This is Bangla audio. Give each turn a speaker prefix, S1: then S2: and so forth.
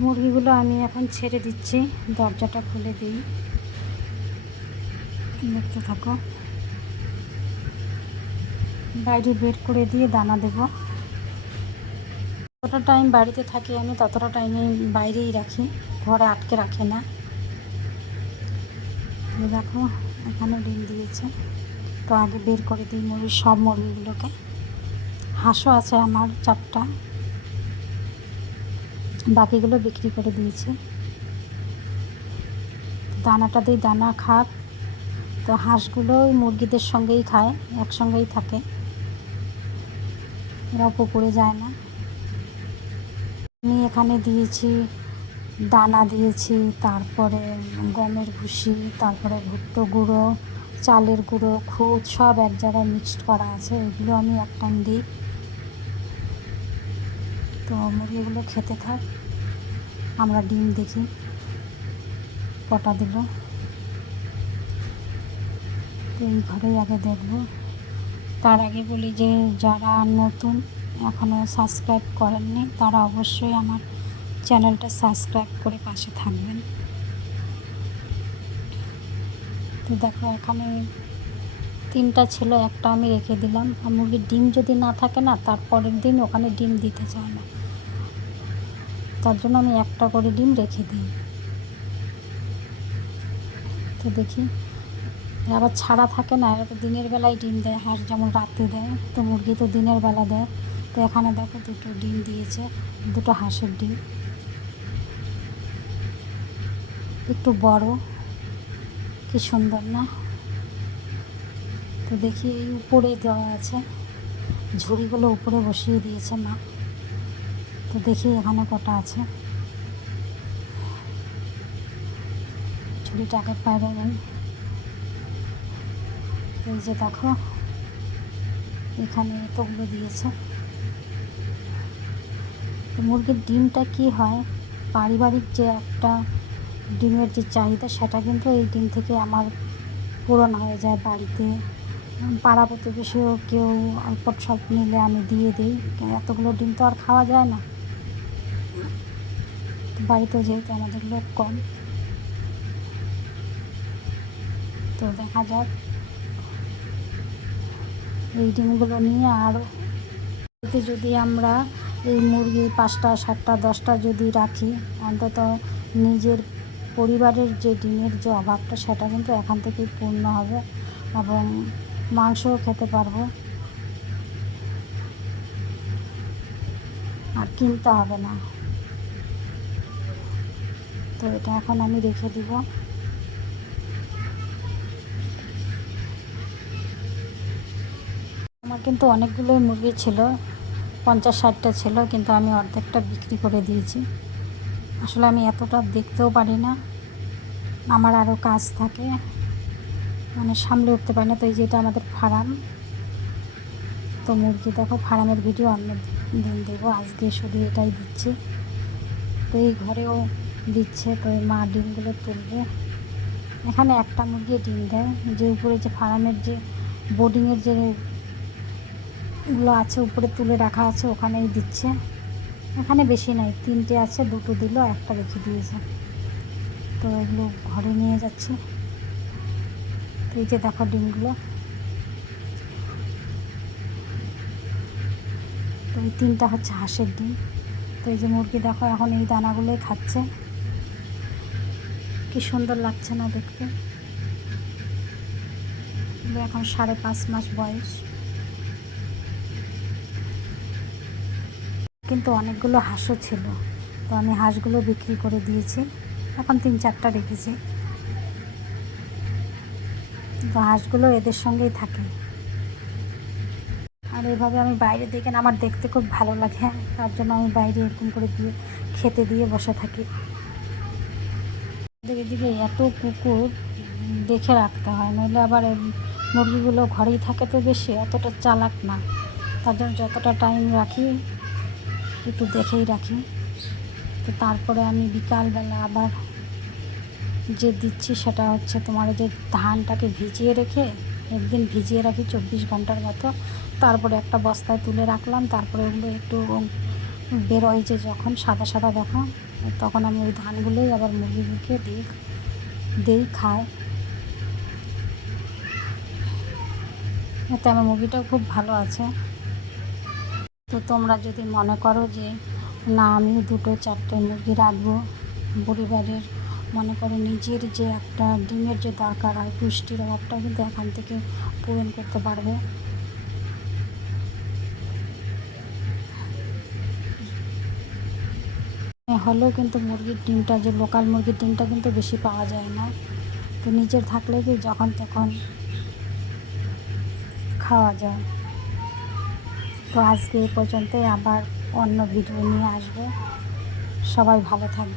S1: মুরগিগুলো আমি এখন ছেড়ে দিচ্ছি। দরজাটা খুলে দিই। দেখতে থাকো। বাইরে বের করে দিয়ে দানা দেবো। যতটা টাইম বাড়িতে থাকি আমি, ততটা টাইমে বাইরেই রাখি। ঘরে আটকে রাখি না। দেখো, এখানে ডিম দিয়েছে। তো আগে বের করে দিই মুরগির সব মুরগিগুলোকে। হাঁসও আছে আমার চারটা। বাকিগুলো বিক্রি করে দিয়েছি। দানাটা দিই দানা খাক। তো হাঁসগুলো মুরগিদের সঙ্গেই খায়, একসঙ্গেই থাকে। এরা পুকুরে যায় না। আমি এখানে দিয়েছি, দানা দিয়েছি, তারপরে গমের ভুসি, তারপরে ভুট্টো গুঁড়ো, চালের গুঁড়ো, খুদ, সব এক জায়গায় মিক্সড করা আছে। এগুলো আমি এক টাইম দিই। তো মুরগিগুলো খেতে থাক। আমরা ডিম দেখি। কটা দিল এই ঘরেই আগে দেখব। তার আগে বলি যে, যারা নতুন এখনও সাবস্ক্রাইব করেননি, তারা অবশ্যই আমার চ্যানেলটা সাবস্ক্রাইব করে পাশে থাকবেন। তো দেখো, এখানে তিনটা ছিল, একটা আমি রেখে দিলাম। আর মুরগির ডিম যদি না থাকে না তারপরের দিন ওখানে ডিম দিতে চায় না। তার জন্য আমি একটা করে ডিম রেখে দিই। তো দেখি আবার ছাড়া থাকে না, এরা তো দিনের বেলায় ডিম দেয়, হাঁস যেমন রাতে দেয়, তো মুরগি তো দিনের বেলা দেয়। তো এখানে দেখো দুটো ডিম দিয়েছে, দুটো হাঁসের ডিম। একটু বড়, কি সুন্দর না? তো দেখি এই উপরে দেওয়া আছে, ঝুড়িগুলো উপরে বসিয়ে দিয়েছে মা। তো দেখি এখানে কটা আছে। ঝুড়িটাকে বাইরে নেই। তো এই যে দেখো, এখানে এতগুলো দিয়েছে। তো মুরগির ডিমটা কি হয়? পারিবারিক যে একটা ডিমের যে চাহিদা, সেটা কিন্তু এই ডিম থেকে আমার পূরণ হয়ে যায় বাড়িতে। পাড়া প্রতিবেশীও কেউ অল্প স্বল্প নিলে আমি দিয়ে দিই। এতগুলো ডিম তো আর খাওয়া যায় না। বাড়িতে যেহেতু আমাদের লোক কম, তো দেখা যাক। এই ডিমগুলো নিয়ে আরও যদি আমরা এই মুরগি পাঁচটা, সাতটা, দশটা যদি রাখি, অন্তত নিজের পরিবারের যে ডিমের যে অভাবটা, সেটা কিন্তু এখান থেকেই পূর্ণ হবে এবং মাংসও খেতে পারব। আর কিনতে হবে না। তো এটা এখন আমি রেখে দিব। আমার কিন্তু অনেকগুলোই মুরগি ছিল, পঞ্চাশ ষাটটা ছিল, কিন্তু আমি অর্ধেকটা বিক্রি করে দিয়েছি। আসলে আমি এতটা দেখতেও পারি না। আমার আরও কাজ থাকে মানে সামলে উঠতে পারি না। তো এই যে এটা আমাদের ফার্ম। তো মুরগি দেখো, ফার্মের ভিডিও অন্য দিন দেবো, আজকে শুধু এটাই দিচ্ছি। তো এই ঘরেও দিচ্ছে, তো মা ডিমগুলো তুলবে। এখানে একটা মুরগি ডিম দেয়। যে উপরে যে ফার্মের যে বোর্ডিংয়ের যে গুলো আছে, উপরে তুলে রাখা আছে, ওখানেই দিচ্ছে। এখানে বেশি নাই, তিনটে আছে, দুটো দিল, একটা রেখে দিয়েছে। তো এগুলো ঘরে নিয়ে যাচ্ছে। তো এই যে দেখো ডিমগুলো। তো এই তিনটা হচ্ছে হাঁসের ডিম। তো এই যে মুরগি দেখো, এখন এই দানাগুলোই খাচ্ছে। কি সুন্দর লাগছে না দেখতে? এখন সাড়ে পাঁচ মাস বয়স। কিন্তু অনেকগুলো হাঁসও ছিল। তো আমি হাঁসগুলো বিক্রি করে দিয়েছি। এখন তিন চারটা রেখেছি। তো হাঁসগুলো এদের সঙ্গেই থাকে। আর এভাবে আমি বাইরে দেখেন আমার দেখতে খুব ভালো লাগে। তার জন্য আমি বাইরে এরকম করে দিয়ে খেতে দিয়ে বসে থাকি। এদিকে এত কুকুর দেখে রাখতে হয়, নইলে আবার মুরগিগুলো ঘরেই থাকে তো বেশি অতটা চালাক না। তার জন্য যতটা টাইম রাখি, একটু দেখেই রাখি। তো তারপরে আমি বিকালবেলা আবার যে দিচ্ছি সেটা হচ্ছে তোমার যে ধানটাকে ভিজিয়ে রেখে, একদিন ভিজিয়ে রাখি চব্বিশ ঘণ্টার মতো। তারপরে একটা বস্তায় তুলে রাখলাম, তারপরে ওগুলো একটু বেরোয় যে যখন সাদা সাদা দেখা, তখন আমি ওই ধানগুলোই আবার মুরগিকে দিই দিই খায় এতে আমার মুরগিটাও খুব ভালো আছে। তো তোমরা যদি মনে করো যে, না, আমি দুটো চারটে মুরগি রাখব, পরিবারের, মনে করো নিজের যে একটা ডিমের যে দরকার হয়, পুষ্টির অভাবটা কিন্তু এখান থেকে পূরণ করতে পারবে। হলেও কিন্তু মুরগির ডিমটা, যে লোকাল মুরগির ডিমটা কিন্তু বেশি পাওয়া যায় না। তো নিজের থাকলে কি যখন তখন খাওয়া যায়। তো আজকে এ পর্যন্তই, আবার অন্য ভিডিও নিয়ে আসবে। সবাই ভালো থাকবে।